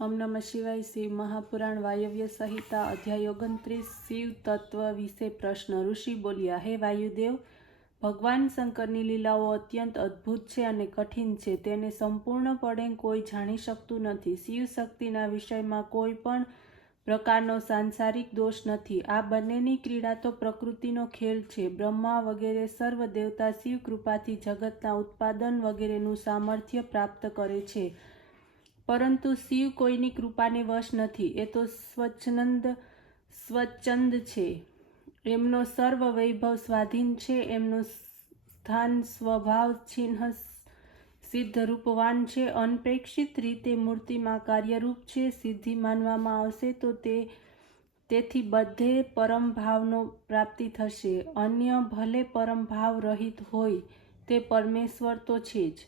ओम नमः शिवाय। शिव महापुराण वायव्य संहिता अध्याय 29 शिव तत्व विषे प्रश्न। ऋषि बोल्या, हे वायुदेव, भगवान शंकरनी लीलाओ अत्यंत अद्भुत छे अने कठिन छे। तेने संपूर्णपणे कोई जाणी शकतुं नथी। शिव शक्तिना विषयमां कोई पण प्रकारनो सांसारिक दोष नथी। आ बंनेनी क्रीड़ा तो प्रकृतिनो खेल छे। ब्रह्मा वगैरे सर्व देवता शिव कृपाथी जगतना उत्पादन वगैरेनुं सामर्थ्य प्राप्त करे छे, परंतु शिव कोईनी कृपाने वश नथी। ए तो स्वच्छंद छे। एमनो सर्व वैभव स्वाधीन छे। एमनुं स्थान स्वभाव चिन्ह सिद्ध रूपवान छे। अनपेक्षित रीते मूर्तिमां कार्यरूप छे। सिद्धि मानवामां आवशे तो तेथी बधे परम भावनो प्राप्ति थशे। अन्य भले परम भाव रहित होय, ते परमेश्वर तो छे ज।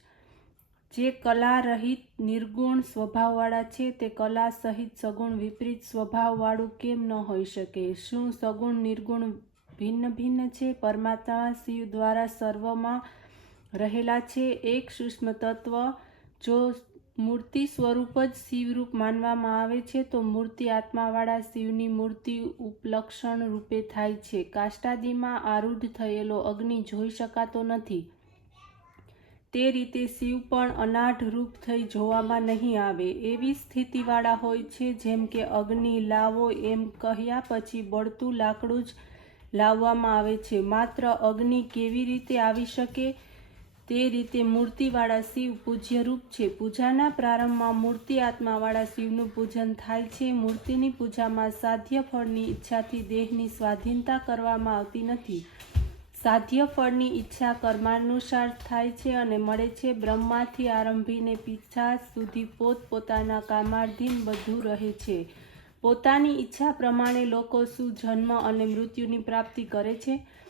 जे कला रहित निर्गुण स्वभाववाळा छे, ते कला सहित सगुण विपरीत स्वभाववाळुं केम न होई शके? शुं सगुण निर्गुण भिन्न भिन्न छे? परमात्मा शिव द्वारा सर्वमां रहेला छे। एक सूक्ष्म तत्व जो मूर्ति स्वरूप ज शिवरूप मानवामां आवे छे, तो मूर्ति आत्मावाळा शिवनी मूर्ति उपलक्षण रूपे थाय छे। काष्टादिमां आरूढ़ थयेलो अग्नि जोई शकातो नथी, ते रीते शिव पण अनाढ़ रूप थई जोवामां नहीं आवे। एवी स्थितिवाळा होय छे, जेम के अग्नि लावो एम कह्या पछी बळतुं लाकड़ुं ज लाववामां आवे छे। मात्र अग्नि केवी रीते आवी शके? ते रीते मूर्तिवाळा शिव पूज्यरूप छे। पूजाना प्रारंभमां मूर्ति आत्मावाळा शिवनुं पूजन थाय छे। मूर्तिनी पूजामां साध्य फळनी इच्छाथी देहनी स्वाधीनता करवामां आवती नथी। साध्य फळनी इच्छा कर्मानुसार थाय छे अने मळे छे। ब्रह्माथी आरंभीने पिशाच सुधी पोतपोताना कामाधीन बधुं रहे छे। पोतानी इच्छा प्रमाणे लोको शुं जन्म अने मृत्युनी प्राप्ति करे छे।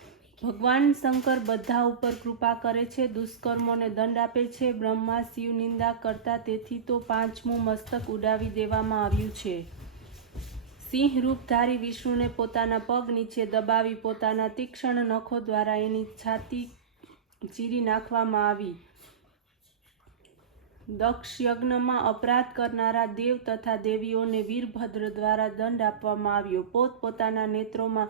भगवान शंकर बधा उपर कृपा करे छे, दुष्कर्मोने दंड आपे छे। ब्रह्मा शिव निंदा करता, तेथी तो पांचमुं मस्तक उडावी देवामां आव्युं छे। सिंह रूपधारी विष्णुने पोताना पग नीचे दबावी पोताना तीक्ष्ण नखो द्वारा एनी छाती चीरी नाखवामां आवी। दक्ष यज्ञमां अपराध करनारा देव तथा देवीओने वीरभद्र द्वारा दंड आपवामां आव्यो। पोतपोताना नेत्रोमां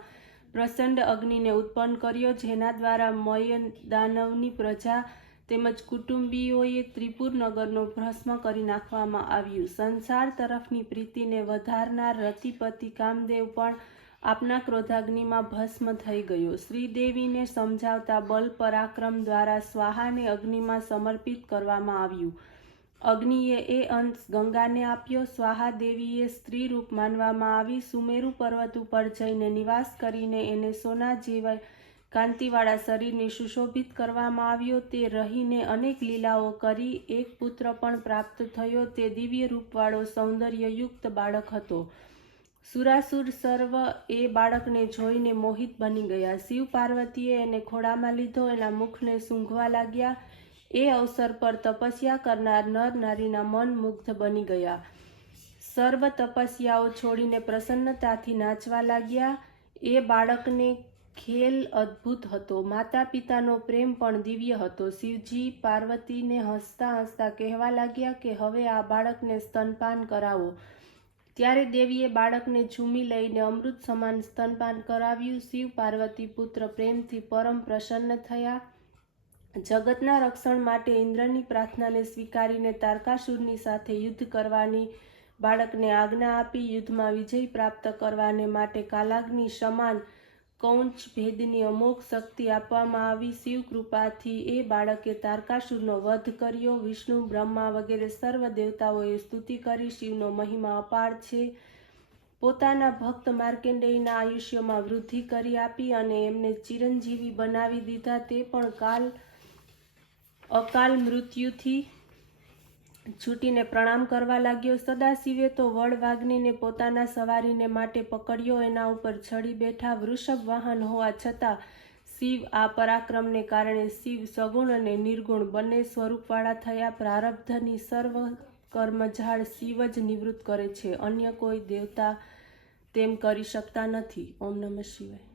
प्रचंड अग्निने उत्पन्न कर्यो, जेना द्वारा मयदानवनी प्रजा તેમજ કુટુંબીઓએ ત્રિપુર નગરનો ભસ્મ કરી નાખવામાં આવ્યું। સંસાર તરફની પ્રીતિને વધારનાર રતિપતિ કામદેવ પણ આપના ક્રોધાગ્નિમાં ભસ્મ થઈ ગયો। શ્રીદેવીને સમજાવતા બલ પરાક્રમ દ્વારા સ્વાહાને અગ્નિમાં સમર્પિત કરવામાં આવ્યું। અગ્નિએ એ અંશ ગંગાને આપ્યો। સ્વાહા દેવીએ સ્ત્રી રૂપ માનવામાં આવી। સુમેરુ પર્વત ઉપર જઈને નિવાસ કરીને એને સોના જેવા કાંતિવાળા શરીરને સુશોભિત કરવામાં આવ્યો। તે રહીને અનેક લીલાઓ કરી એક પુત્ર પણ પ્રાપ્ત થયો। તે દિવ્ય રૂપવાળો સૌંદર્યયુક્ત બાળક હતો। સુરાસુર સર્વ એ બાળકને જોઈને મોહિત બની ગયા। શિવ પાર્વતીએ એને ખોળામાં લીધો, એના મુખને સૂંઘવા લાગ્યા। એ અવસર પર તપસ્યા કરનાર નર નારીના મન મુગ્ધ બની ગયા। સર્વ તપસ્યાઓ છોડીને પ્રસન્નતાથી નાચવા લાગ્યા। એ બાળકને ખેલ અદ્ભુત હતો। માતા પિતાનો પ્રેમ પણ દિવ્ય હતો। શિવજી પાર્વતીને હસતા હસતા કહેવા લાગ્યા કે હવે આ બાળકને સ્તનપાન કરાવો। ત્યારે દેવીએ બાળકને ઝૂમી લઈને અમૃત સમાન સ્તનપાન કરાવ્યું। શિવ પાર્વતી પુત્ર પ્રેમથી પરમ પ્રસન્ન થયા। જગતના રક્ષણ માટે ઇન્દ્રની પ્રાર્થનાને સ્વીકારીને તારકાસુરની સાથે યુદ્ધ કરવાની બાળકને આજ્ઞા આપી। યુદ્ધમાં વિજય પ્રાપ્ત કરવાને માટે કાલાગ્નિ સમાન કૌંચ ભેદની અમોઘ શક્તિ આપવામાં આવી। શિવ કૃપાથી એ બાળકે તારકાસુરનો વધ કર્યો। વિષ્ણુ, બ્રહ્મા વગેરે સર્વ દેવતાઓએ સ્તુતિ કરી। શિવનો મહિમા અપાર છે। પોતાના ભક્ત માર્કંડેયના આયુષ્યમાં વૃદ્ધિ કરી આપી અને એમને ચિરંજીવી બનાવી દીધા। તે પણ અકાલ મૃત્યુથી છૂટીને પ્રણામ કરવા લાગ્યો। સદાશિવે તો વડવાગ્નિને પોતાના સવારીને માટે પકડ્યો, એના ઉપર ચડી બેઠા। વૃષભ વાહન હોવા છતાં શિવ આ પરાક્રમને કારણે શિવ સગુણ અને નિર્ગુણ બંને સ્વરૂપવાળા થયા। પ્રારબ્ધની સર્વ કર્મઝાળ શિવ જ નિવૃત્ત કરે છે, અન્ય કોઈ દેવતા તેમ કરી શકતા નથી। ઓમ નમઃ શિવાય।